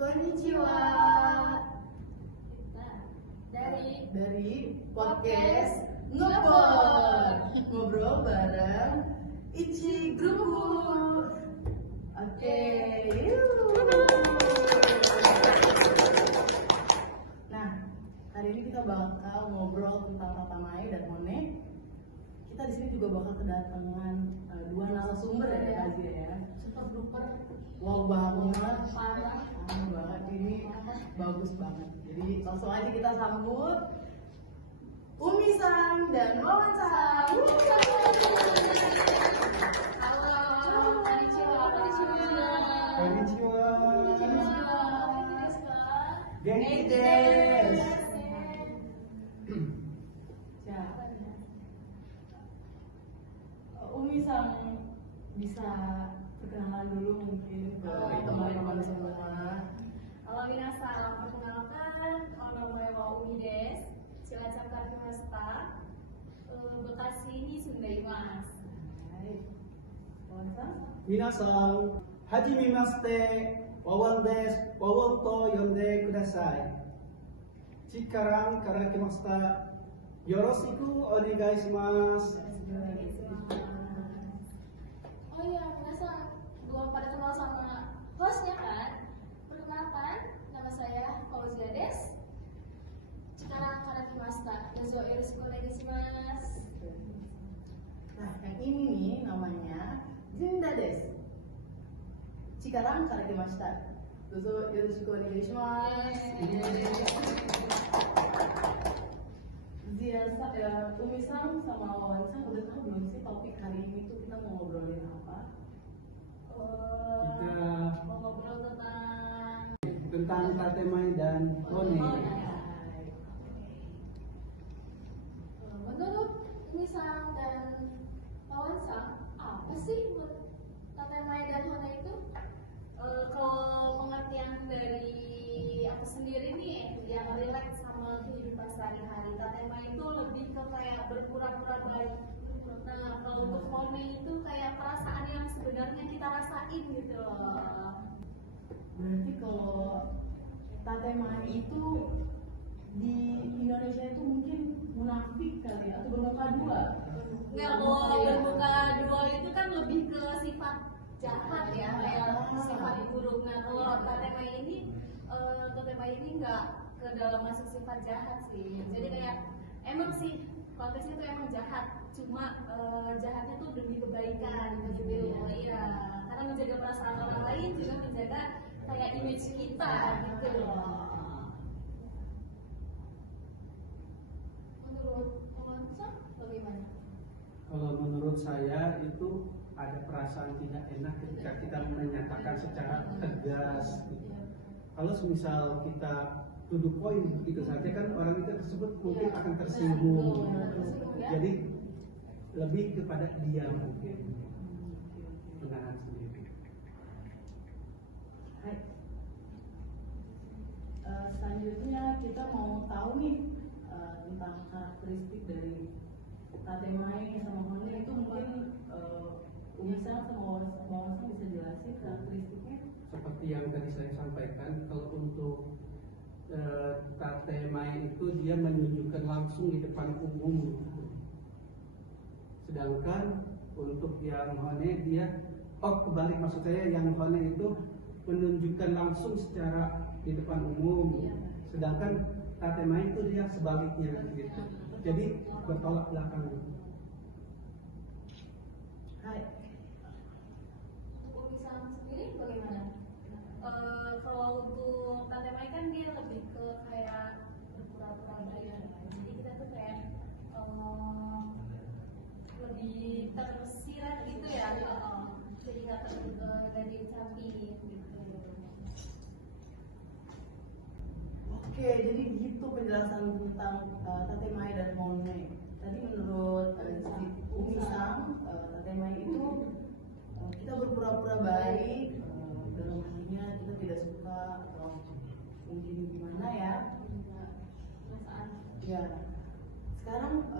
Konnichiwa. Dari podcast ngobrol bareng Ichi Group. Oke, nah hari ini kita bakal ngobrol tentang Tata Mai dan Hone. Kita di sini juga bakal kedatangan dua narasumber ya, Azia ya. Super duper. Wow banget, Parah. banget ini, bagus banget. Jadi langsung aja kita sambut Umi-san dan Wawan-san. Halo, konnichiwa. Konnichiwa. Genki Genki desu. Ya. Umi-san bisa perkenalan dulu mungkin ke teman-teman semua. Halo minasan, perkenalkan, nama wa Umi desu. Cilacap karimashita. Botashi ni sundaimasu. Hai. Wawan-san. Minasan, hajimemashite, Wawan desu. Wawan to yonde kudasai. Chikaran kara kimashita. Yoroshiku onegai shimasu. Oh iya, minasan, belum pada kenal sama hostnya kan? Perkenalkan, nama saya Fauzia desu. Sekarang karakimashita. Yozo yoroshiku onegaishimasu. Nah, yang ini nih namanya Zinda desu. Cikarang karakimashita. Dozo yoroshiku onegaishimasu. Umi-san sama Wawan-san udah tahu belum sih topik hari ini tuh kita mau ngobrolin apa? Kita Mau ngobrol tentang Tatemai dan Hone. menurut Misang dan Wawan-san, apa sih Tatemai dan Hone itu? Kalau pengertian dari aku sendiri nih yang relate sama kehidupan sehari-hari, Tatemai itu lebih ke kayak berpura-pura baik. Nah, kalau untuk Hone itu kayak perasaan yang sebenarnya kita rasain gitu loh. Berarti kalau Tatemai itu di Indonesia itu mungkin munafik kali atau bermuka dua? Nggak, kalau bermuka dua itu kan lebih ke sifat jahat ya, kayak sifat buruk. Nah, kalau Tatemai ini nggak ke dalam masuk sifat jahat sih. Jadi kayak emang sih konteksnya itu emang jahat, cuma jahatnya tuh demi kebaikan gitu. Iya, karena menjaga perasaan orang lain juga menjaga kayak image kita gitu loh. Menurut Wawan-san bagaimana? Kalau menurut saya itu ada perasaan tidak enak ketika kita menyatakan secara tegas. Kalau semisal kita to the point begitu saja kan orang itu tersebut mungkin akan tersinggung. Jadi lebih kepada diam mungkin, menahan sendiri. Hai. Selanjutnya kita mau tahu nih tentang karakteristik dari Tatemai sama Hone itu mungkin Umi-san sama Wawan-san bisa jelasin karakteristiknya? Seperti yang tadi saya sampaikan, kalau untuk Tatemai itu dia menunjukkan langsung di depan umum. Sedangkan untuk yang Hone dia, kebalik maksud saya, yang Hone itu menunjukkan langsung secara di depan umum. Sedangkan Tatemai itu dia sebaliknya gitu. Jadi bertolak belakang. Hai. Untuk Umi-san sendiri bagaimana? Kalau untuk Tatemai kan dia lebih ke kayak berpura-pura baik. Jadi kita tuh kayak lebih tersirat gitu ya. Jadi nggak dari cantik gitu. Oke, jadi gitu penjelasan tentang Tatemai dan Hone. Tadi menurut si Umi-san, Tatemai itu kita berpura-pura baik, dalam hatinya kita tidak suka atau mungkin gimana ya? Ya. Sekarang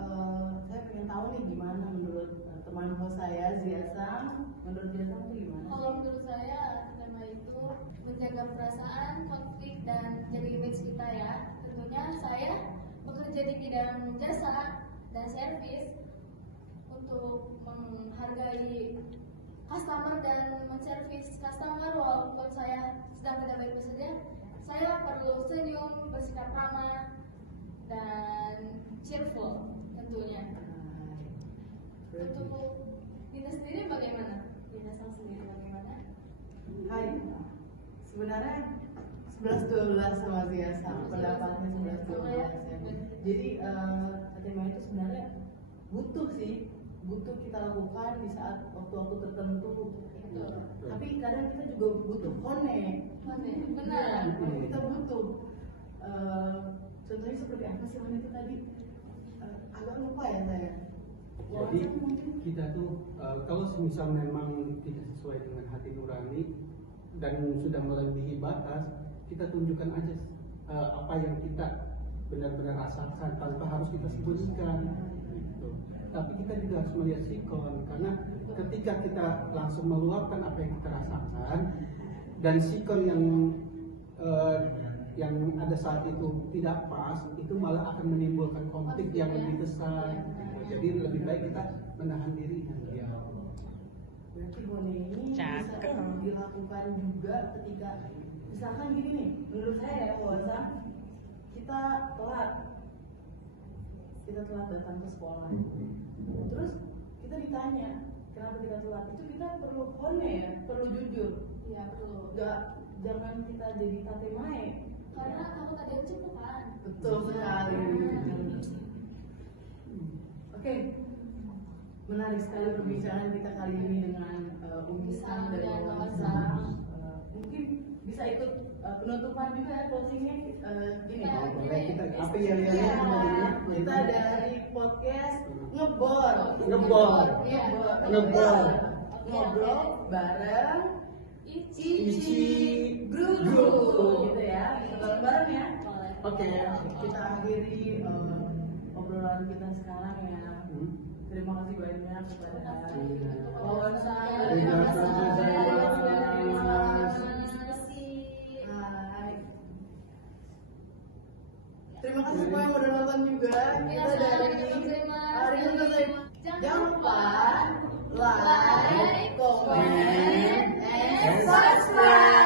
saya pengen tahu nih gimana menurut teman host saya Zia-san. Menurut Zia-san itu gimana? Kalau menurut saya tema itu menjaga ada perasaan, konflik, dan jaga image kita ya. Tentunya saya bekerja di bidang jasa dan servis untuk menghargai customer dan menservis customer. Walaupun saya sedang tidak baik saja, saya perlu senyum, bersikap ramah, dan cheerful tentunya. Untuk Dina sendiri bagaimana? Dina sang sendiri bagaimana? Hai, sebenarnya 11-12 sama Ziasa, pendapatnya 11-12 ya. Jadi tema itu sebenarnya butuh kita lakukan di saat waktu-waktu tertentu. Tapi kadang kita juga butuh connect. Benar. Kita butuh. Contohnya seperti apa sih itu tadi? Agak lupa ya saya. Jadi kita tuh kalau misal memang tidak sesuai dengan hati nurani dan sudah melebihi batas, kita tunjukkan aja apa yang kita benar-benar rasakan tanpa harus kita sembunyikan. Gitu. Tapi kita juga harus melihat sikon, karena ketika kita langsung meluapkan apa yang kita rasakan dan sikon yang ada saat itu tidak pas, itu malah akan menimbulkan konflik yang lebih besar. Jadi lebih baik kita menahan diri. Ya. Berarti Bone ini bisa dilakukan juga ketika misalkan gini nih, menurut saya ya puasa kita telat datang ke sekolah, terus kita ditanya kenapa kita telat, itu kita perlu honest ya, perlu jujur. Iya perlu. Jangan kita jadi tatemae. Karena takut ada yang cukup kan. Betul sekali. Oke, menarik sekali perbincangan kita kali ini dengan Umi Sang dan Wawan Sang. Mungkin bisa ikut penutupan juga ya, closingnya gini. Apa ya? Kita dari podcast ngobrol bareng Ici Gru gitu ya, bareng ya. Oke, kita akhiri obrolan kita sekarang ya. Terima kasih banyak kepada Wawan Sang. Terima kasih semua yang udah nonton juga. Kita dari jangan lupa like, comment, and subscribe.